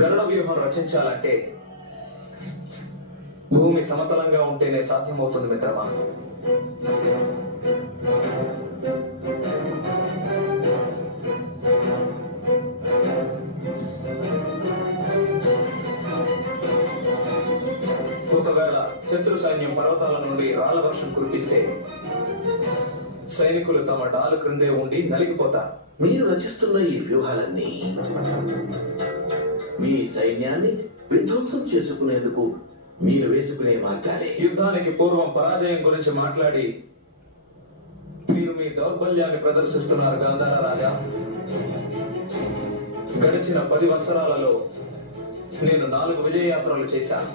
గరుడ వ్యూహం రచించాలంటే భూమి సమతలంగా ఉంటేనే సాధ్యమవుతుంది మిత్రమా. ఒకవేళ శత్రు సైన్యం పర్వతాల నుండి రాళ్ల వర్షం కురిపిస్తే సైనికులు తమ డాలు క్రిందే ఉండి నలిగిపోతారు. మీరు రచిస్తున్న ఈ వ్యూహాలన్నీ మీ సైన్యాన్ని విధ్వంసం చేసుకునేందుకు మీరు వేసుకునే మార్గాలే. యుద్ధానికి పూర్వం పరాజయం గురించి మాట్లాడి మీరు మీ దౌర్బల్యాన్ని ప్రదర్శిస్తున్నారు గాంధార రాజా. గడిచిన 10 సంవత్సరాలలో నేను 4 విజయయాత్రలు చేశాను.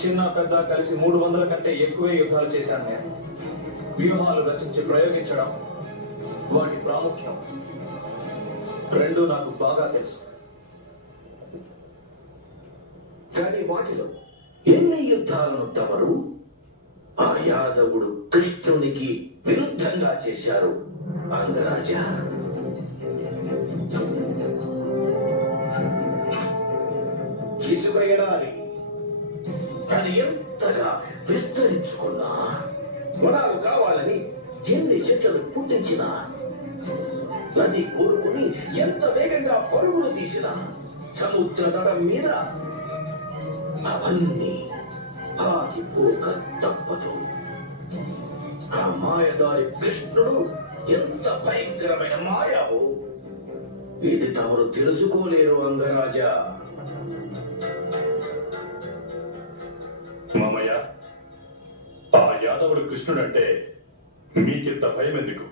చిన్న పెద్ద కలిసి 300 కంటే ఎక్కువే యుద్ధాలు చేశాను. నేను వ్యూహాలు రచించి ప్రయోగించడం, వాటి ప్రాముఖ్యం రెండూ నాకు బాగా తెలుసు. కానీ వాటిలో ఎన్ని యుద్ధాలను తమరు ఆ యాదవుడు కృష్ణునికి విరుద్ధంగా చేశారు అంగరాజా? ఇసుక ఎడారి అది ఎంతగా విస్తరించుకున్నా, వనాలు కావాలని ఎన్ని చెట్లను పుట్టించినా, నది కోరుకుని ఎంత వేగంగా పరుగులు తీసినా, సముద్ర తటం మీద అవన్నీ ఆగిపోక తప్పదు. ఆ మాయదారి కృష్ణుడు ఎంత భయంకరమైన మాయావో ఇది తమరు తెలుసుకోలేరు అంగరాజా. మామయ్య, ఆ యాదవుడు కృష్ణుడంటే మీకింత భయం ఎందుకు?